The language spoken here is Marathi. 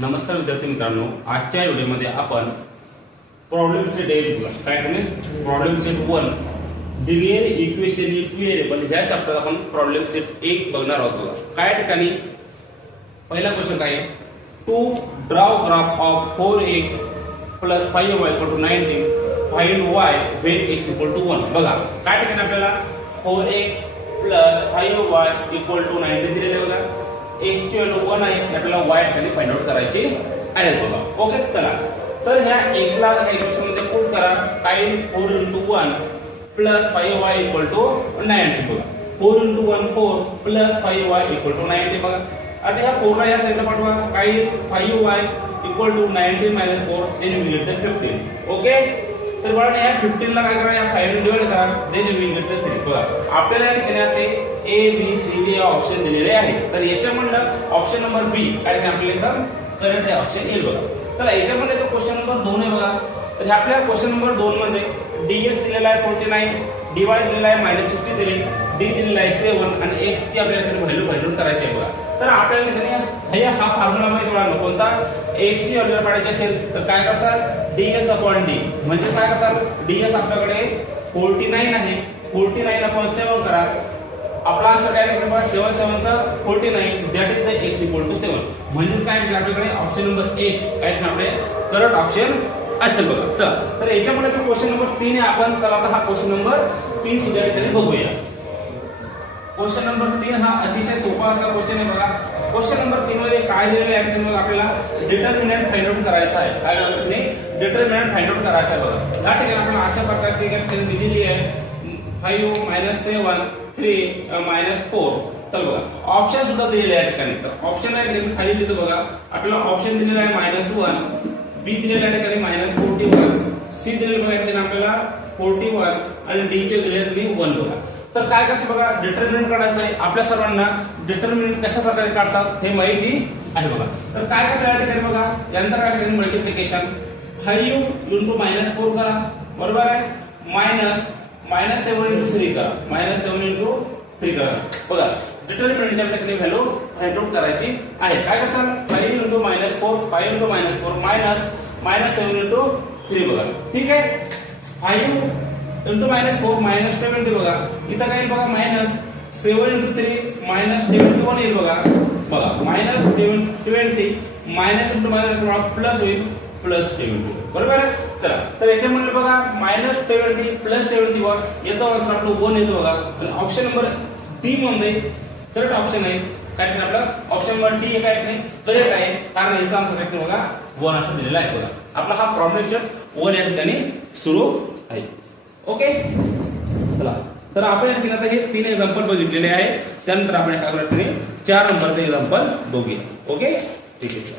नमस्कार विद्यार्थी मित्रांनो, आजच्या व्हिडिओमध्ये आपण प्रॉब्लेम सेट एक काय करणे problem set 1 linear equation in two variable ह्या चॅप्टर आपण प्रॉब्लेम सेट 1 बघणार आहोत। काय ठिकाणी पहिला क्वेश्चन काय आहे, to draw graph of 4x + 5y = 19 find y when x = 1। बघा काय ठिकाणी आपल्याला 4x + 5y = 19 दिलेले बघा, x ची व्हॅल्यू 1 आहे, आपल्याला y ठिकाणी फाइंड आउट करायची आहे बघा। ओके, चला तर ह्या x ला ह्या इक्वेशन मध्ये पुट करा, sin 4 * 1 + 5y = 90 बघा, 4 * 1 4 + 5y = 90 बघा। आता ह्या 4 ला या साइडला पाठवा, sin 5y = 90 - 4 then we get the 15। Okay, तर बघा या 15 ला काय करा, या 5 ने डिवाइड करा then we get the 3 बघा। आपल्याला या ठिकाणी असे A B C D या ऑप्शन दिलेले आहेत, तर याच्यामधलं ऑप्शन नंबर बी काय आपल्याला एकदम करेक्ट आहे ऑप्शन येईल बघा। चला याच्यामध्ये तो क्वेश्चन नंबर 2 आहे बघा, तर आपल्या क्वेश्चन नंबर 2 मध्ये dx दिलेला आहे 49, dy दिलेला आहे -60 दिले, d दिलेला आहे 7 आणि x ची आपल्याला व्हॅल्यू फाइंड करायची आहे बघा। तर आपल्याला ठिकाणी हा फॉर्म्युला माहिती होणार कोणता, x ची व्हॅल्यू काढायची असेल तर काय करतात ds/d म्हणजे काय करतात ds आपल्याकडे 49 आहे, 49/7 करा, आपला आन्सर काय निघेल बघा 7 7 चा 49 दॅट इज द x = 7 म्हणजे काय निघेल आपल्याकडे ऑप्शन नंबर 1 काय आपले करेक्ट ऑप्शन असेल बघा। चला तर याच्यामध्ये जो क्वेश्चन नंबर 3 आहे आपण चला आता हा क्वेश्चन नंबर 3 सुद्धा इथे बघूया। क्वेश्चन नंबर 3 हा अतिशय सोपा असा क्वेश्चन आहे बघा। क्वेश्चन नंबर 3 मध्ये काय दिलेलं आहे त्यामध्ये आपल्याला डिटर्मिनंट फाइंड आउट करायचा आहे, काय करतो डिटर्मिनंट फाइंड आउट करायचा आहे बघा। या ठिकाणी आपल्याला अशा प्रकारची एक दिलेली आहे 5 - 7 3 - 4 चल बघा, ऑप्शन सुद्धा दिलेले आहे ठिकाणी, तर ऑप्शन आहे खाली देतो बघा, आपल्याला ऑप्शन दिलेला आहे -1, बी दिलेला आहे ठिकाणी -41, सी दिलेला आहे ठिकाणी आपल्याला 41 आणि डी चे दिलेले आहे 1 बघा। तर काय कसं बघा डिटर्मिनंट काढायचं आहे, आपल्या सर्वांना डिटर्मिनंट कशा प्रकारे काढतात हे माहिती आहे बघा। तर काय कसं आहे ठिकाणी बघा, यांचं काय ठिकाणी मल्टिप्लिकेशन 5 × -4 करा बरोबर आहे, -7 × 3 करा, -7 × 3 करा बघा। डिटर्मिनंटच्या ठिकाणी व्हॅल्यू फाइंड आउट करायची आहे, काय कसं 5 × -4 5 × -4 -7 × 3 बघा, ठीक आहे। 5 × -4 -70 बघा, इथं काय बघा -7 × 3 -71 येईल बघा -70 -× प्लस होईल +70 बरोबर आहे। चला तर याच्यामध्ये बघा -70 +70 वर याचा आन्सर आपला 1 येतो बघा, आणि ऑप्शन नंबर 3 मध्ये करेक्ट ऑप्शन आहे काय आपला ऑप्शन नंबर डी काय आहे करेक्ट आहे, कारण याचा आन्सर काय बघा 1 असं दिलेला आहे बघा। आपला हा प्रॉब्लेम सेट 1 या ठिकाणी सुरू आहे। ओके, चला तर आपण या ठिकाणी आता हे 3 एक्झाम्पल बघितलेले आहे, त्यानंतर आपण काय करणार 4 नंबरचे एक्झाम्पल बघूया। ओके, ठीक आहे।